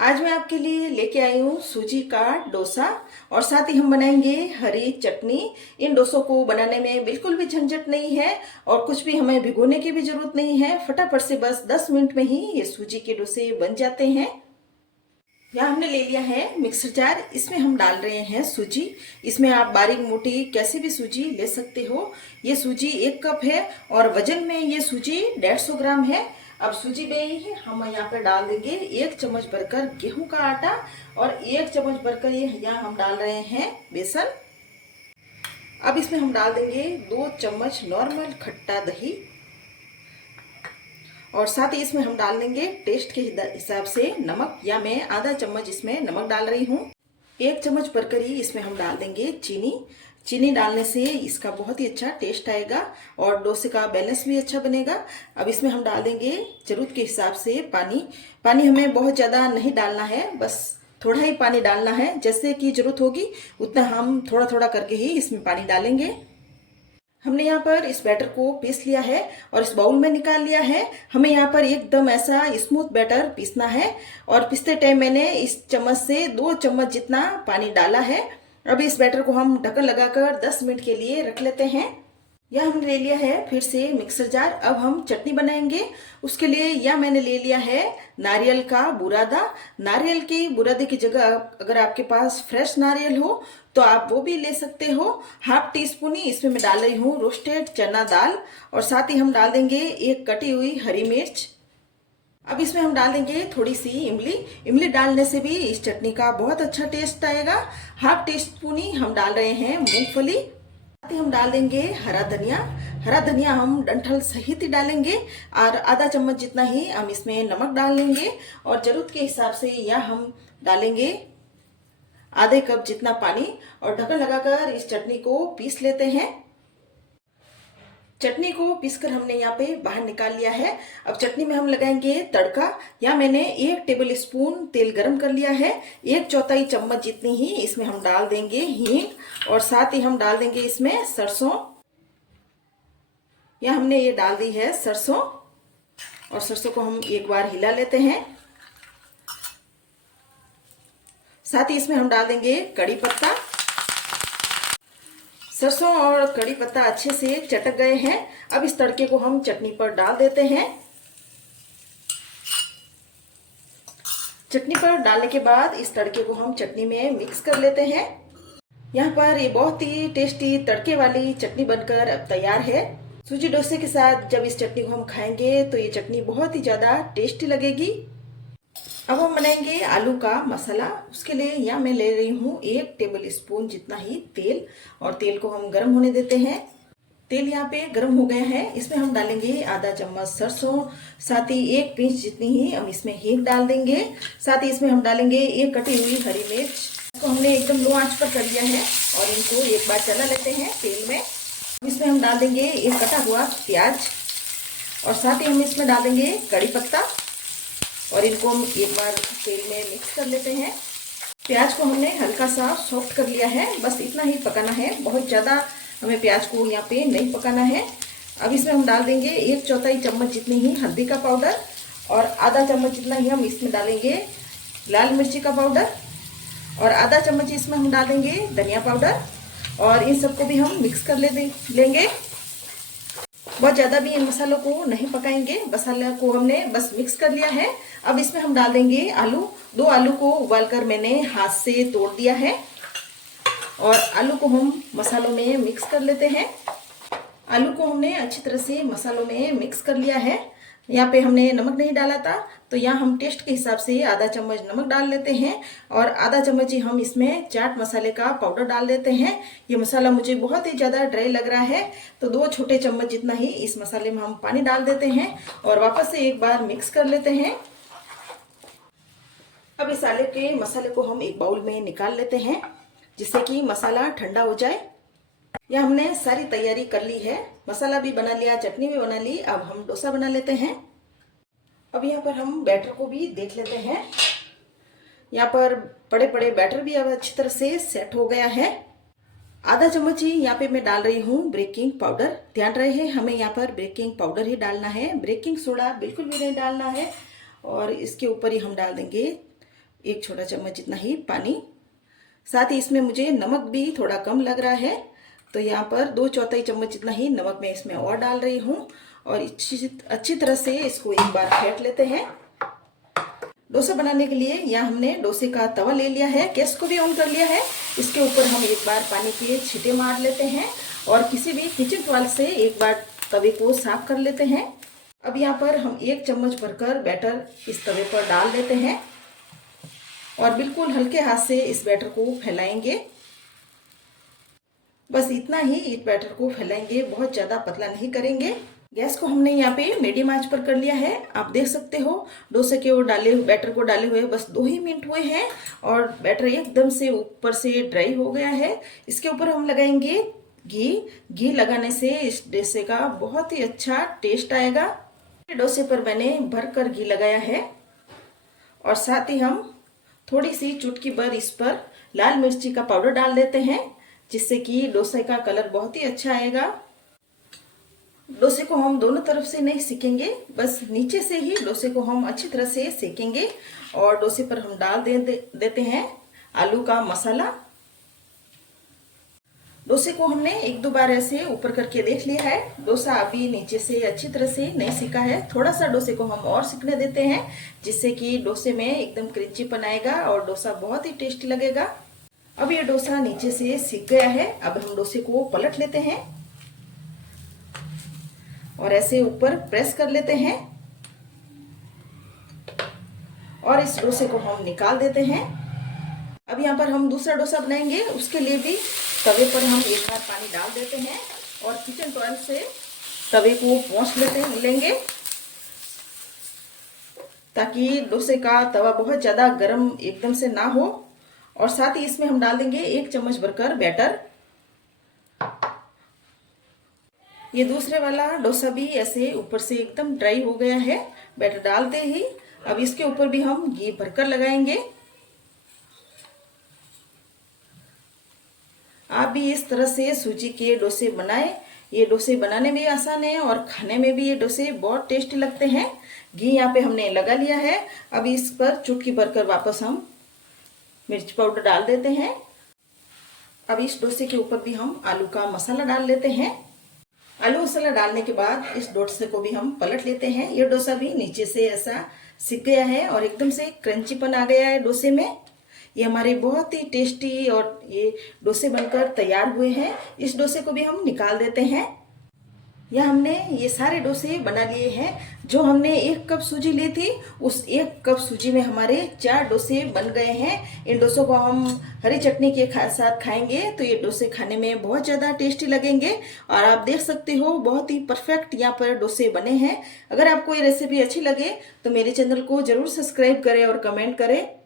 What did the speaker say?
आज मैं आपके लिए लेके आई हूँ सूजी का डोसा और साथ ही हम बनाएंगे हरी चटनी। इन डोसों को बनाने में बिल्कुल भी झंझट नहीं है और कुछ भी हमें भिगोने की भी जरूरत नहीं है। फटाफट से बस 10 मिनट में ही ये सूजी के डोसे बन जाते हैं। यहाँ हमने ले लिया है मिक्सर जार, इसमें हम डाल रहे हैं सूजी। इसमें आप बारीक मोटी कैसे भी सूजी ले सकते हो। ये सूजी 1 कप है और वजन में ये सूजी 150 ग्राम है। अब सूजी में ही हम यहाँ पे डाल देंगे 1 चम्मच भरकर गेहूं का आटा और 1 चम्मच भरकर ये यहाँ हम डाल रहे हैं बेसन। अब इसमें हम डाल देंगे 2 चम्मच नॉर्मल खट्टा दही और साथ ही इसमें हम डाल देंगे टेस्ट के हिसाब से नमक, या मैं आधा चम्मच इसमें नमक डाल रही हूँ। 1 चम्मच भरकर ही इसमें हम डाल देंगे चीनी। चीनी डालने से इसका बहुत ही अच्छा टेस्ट आएगा और डोसे का बैलेंस भी अच्छा बनेगा। अब इसमें हम डाल देंगे जरूरत के हिसाब से पानी। पानी हमें बहुत ज़्यादा नहीं डालना है, बस थोड़ा ही पानी डालना है। जैसे कि जरूरत होगी उतना हम थोड़ा थोड़ा करके ही इसमें पानी डालेंगे। हमने यहाँ पर इस बैटर को पीस लिया है और इस बाउल में निकाल लिया है। हमें यहाँ पर एकदम ऐसा स्मूथ बैटर पीसना है और पीसते टाइम मैंने इस चम्मच से 2 चम्मच जितना पानी डाला है। अब इस बैटर को हम ढक्कन लगाकर 10 मिनट के लिए रख लेते हैं। यह हमने ले लिया है फिर से मिक्सर जार। अब हम चटनी बनाएंगे। उसके लिए यह मैंने ले लिया है नारियल का बुरादा। नारियल की बुरादे की जगह अगर आपके पास फ्रेश नारियल हो तो आप वो भी ले सकते हो। हाफ टी स्पून ही इसमें मैं डाल रही हूँ रोस्टेड चना दाल और साथ ही हम डाल देंगे 1 कटी हुई हरी मिर्च। अब इसमें हम डाल देंगे थोड़ी सी इमली। इमली डालने से भी इस चटनी का बहुत अच्छा टेस्ट आएगा। हाफ टी स्पून ही हम डाल रहे हैं मूंगफली। साथ ही हम डाल देंगे हरा धनिया। हरा धनिया हम डंठल सहित ही डालेंगे और आधा चम्मच जितना ही हम इसमें नमक डाल लेंगे और जरूरत के हिसाब से यह हम डालेंगे आधे कप जितना पानी और ढक्कन लगाकर इस चटनी को पीस लेते हैं। चटनी को पीसकर हमने यहाँ पे बाहर निकाल लिया है। अब चटनी में हम लगाएंगे तड़का। यहाँ मैंने 1 टेबल स्पून तेल गरम कर लिया है। 1/4 चम्मच जितनी ही इसमें हम डाल देंगे हींग और साथ ही हम डाल देंगे इसमें सरसों। यहाँ हमने ये डाल दी है सरसों और सरसों को हम एक बार हिला लेते हैं। साथ ही इसमें हम डाल देंगे कड़ी पत्ता। सरसों और कड़ी पत्ता अच्छे से चटक गए हैं। अब इस तड़के को हम चटनी पर डाल देते हैं। चटनी पर डालने के बाद इस तड़के को हम चटनी में मिक्स कर लेते हैं। यहाँ पर ये बहुत ही टेस्टी तड़के वाली चटनी बनकर अब तैयार है। सूजी डोसे के साथ जब इस चटनी को हम खाएंगे तो ये चटनी बहुत ही ज्यादा टेस्टी लगेगी। अब हम बनाएंगे आलू का मसाला। उसके लिए यहाँ मैं ले रही हूँ 1 टेबल स्पून जितना ही तेल और तेल को हम गर्म होने देते हैं। तेल यहाँ पे गर्म हो गया है। इसमें हम डालेंगे आधा चम्मच सरसों, साथ ही 1 पिंच जितनी ही हम इसमें हींग डाल देंगे। साथ ही इसमें हम डालेंगे 1 कटी हुई हरी मिर्च। इसको हमने एकदम लो आंच पर कर लिया है और इनको एक बार चला लेते हैं तेल में। इसमें हम डाल देंगे 1 कटा हुआ प्याज और साथ ही हम इसमें डाल देंगे कड़ी पत्ता और इनको हम एक बार तेल में मिक्स कर लेते हैं। प्याज को हमने हल्का सा सॉफ्ट कर लिया है, बस इतना ही पकाना है। बहुत ज़्यादा हमें प्याज को यहाँ पे नहीं पकाना है। अब इसमें हम डाल देंगे 1/4 चम्मच जितनी ही हल्दी का पाउडर और आधा चम्मच जितना ही हम इसमें डालेंगे लाल मिर्ची का पाउडर और आधा चम्मच इसमें हम डाल देंगे धनिया पाउडर और इन सबको भी हम मिक्स कर लेंगे। बहुत ज़्यादा भी इन मसालों को नहीं पकाएंगे, मसाला को हमने बस मिक्स कर लिया है। अब इसमें हम डाल देंगे आलू। 2 आलू को उबालकर मैंने हाथ से तोड़ दिया है और आलू को हम मसालों में मिक्स कर लेते हैं। आलू को हमने अच्छी तरह से मसालों में मिक्स कर लिया है। यहाँ पे हमने नमक नहीं डाला था तो यहाँ हम टेस्ट के हिसाब से आधा चम्मच नमक डाल लेते हैं और आधा चम्मच ही हम इसमें चाट मसाले का पाउडर डाल देते हैं। ये मसाला मुझे बहुत ही ज़्यादा ड्राई लग रहा है तो 2 छोटे चम्मच जितना ही इस मसाले में हम पानी डाल देते हैं और वापस से एक बार मिक्स कर लेते हैं। अब इस आलू के मसाले को हम एक बाउल में निकाल लेते हैं जिससे कि मसाला ठंडा हो जाए। यह हमने सारी तैयारी कर ली है। मसाला भी बना लिया, चटनी भी बना ली। अब हम डोसा बना लेते हैं। अब यहाँ पर हम बैटर को भी देख लेते हैं। यहाँ पर बड़े बड़े बैटर भी अब अच्छी तरह से सेट हो गया है। आधा चम्मच ही यहाँ पे मैं डाल रही हूँ बेकिंग पाउडर। ध्यान रहे हमें यहाँ पर बेकिंग पाउडर ही डालना है, बेकिंग सोडा बिल्कुल भी नहीं डालना है। और इसके ऊपर ही हम डाल देंगे 1 छोटा चम्मच जितना ही पानी। साथ ही इसमें मुझे नमक भी थोड़ा कम लग रहा है, तो यहाँ पर 2/4 चम्मच जितना ही नमक मैं इसमें और डाल रही हूँ। और अच्छी तरह से इसको एक बार फेंट लेते हैं। डोसा बनाने के लिए यहाँ हमने डोसे का तवा ले लिया है, गैस को भी ऑन कर लिया है। इसके ऊपर हम एक बार पानी के छींटे मार लेते हैं और किसी भी किचन टॉवल से एक बार तवे को साफ कर लेते हैं। अब यहाँ पर हम 1 चम्मच भरकर बैटर इस तवे पर डाल देते हैं और बिल्कुल हल्के हाथ से इस बैटर को फैलाएंगे। बस इतना ही इस बैटर को फैलाएंगे, बहुत ज़्यादा पतला नहीं करेंगे। गैस को हमने यहाँ पे मीडियम आंच पर कर लिया है। आप देख सकते हो डोसे के बैटर को डाले हुए बस 2 ही मिनट हुए हैं और बैटर एकदम से ऊपर से ड्राई हो गया है। इसके ऊपर हम लगाएंगे घी लगाने से इस डोसे का बहुत ही अच्छा टेस्ट आएगा। डोसे पर मैंने भरकर घी लगाया है और साथ ही हम थोड़ी सी चुटकी भर इस पर लाल मिर्ची का पाउडर डाल देते हैं, जिससे कि डोसे का कलर बहुत ही अच्छा आएगा। डोसे को हम दोनों तरफ से नहीं सेकेंगे, बस नीचे से ही डोसे को हम अच्छी तरह से सेकेंगे। और डोसे पर हम डाल देते हैं आलू का मसाला। डोसे को हमने 1-2 बार ऐसे ऊपर करके देख लिया है। डोसा अभी नीचे से अच्छी तरह से नहीं सिका है। थोड़ा सा डोसे को हम और सिकने देते हैं, जिससे कि डोसे में एकदम क्रंचीपन आएगा और डोसा बहुत ही टेस्टी लगेगा। अब ये डोसा नीचे से सिक गया है। अब हम डोसे को पलट लेते हैं और ऐसे ऊपर प्रेस कर लेते हैं और इस डोसे को हम निकाल देते हैं। अब यहाँ पर हम दूसरा डोसा बनाएंगे, उसके लिए भी तवे पर हम एक बार पानी डाल देते हैं और किचन टॉवल से तवे को पोंछ लेंगे, ताकि डोसे का तवा बहुत ज़्यादा गर्म एकदम से ना हो। और साथ ही इसमें हम डाल देंगे 1 चम्मच भरकर बैटर। ये दूसरे वाला डोसा भी ऐसे ऊपर से एकदम ड्राई हो गया है बैटर डालते ही। अब इसके ऊपर भी हम घी भरकर लगाएंगे। आप भी इस तरह से सूजी के डोसे बनाएं। ये डोसे बनाने में आसान है और खाने में भी ये डोसे बहुत टेस्टी लगते हैं। घी यहाँ पे हमने लगा लिया है। अब इस पर चुटकी भरकर वापस हम मिर्च पाउडर डाल देते हैं। अब इस डोसे के ऊपर भी हम आलू का मसाला डाल लेते हैं। आलू मसाला डालने के बाद इस डोसे को भी हम पलट लेते हैं। ये डोसा भी नीचे से ऐसा सिक गया है और एकदम से क्रंचीपन आ गया है डोसे में। ये हमारे बहुत ही टेस्टी और ये डोसे बनकर तैयार हुए हैं। इस डोसे को भी हम निकाल देते हैं। यह हमने ये सारे डोसे बना लिए हैं। जो हमने 1 कप सूजी ली थी, उस 1 कप सूजी में हमारे 4 डोसे बन गए हैं। इन डोसों को हम हरी चटनी के साथ खाएंगे तो ये डोसे खाने में बहुत ज़्यादा टेस्टी लगेंगे। और आप देख सकते हो बहुत ही परफेक्ट यहाँ पर डोसे बने हैं। अगर आपको ये रेसिपी अच्छी लगे तो मेरे चैनल को ज़रूर सब्सक्राइब करें और कमेंट करें।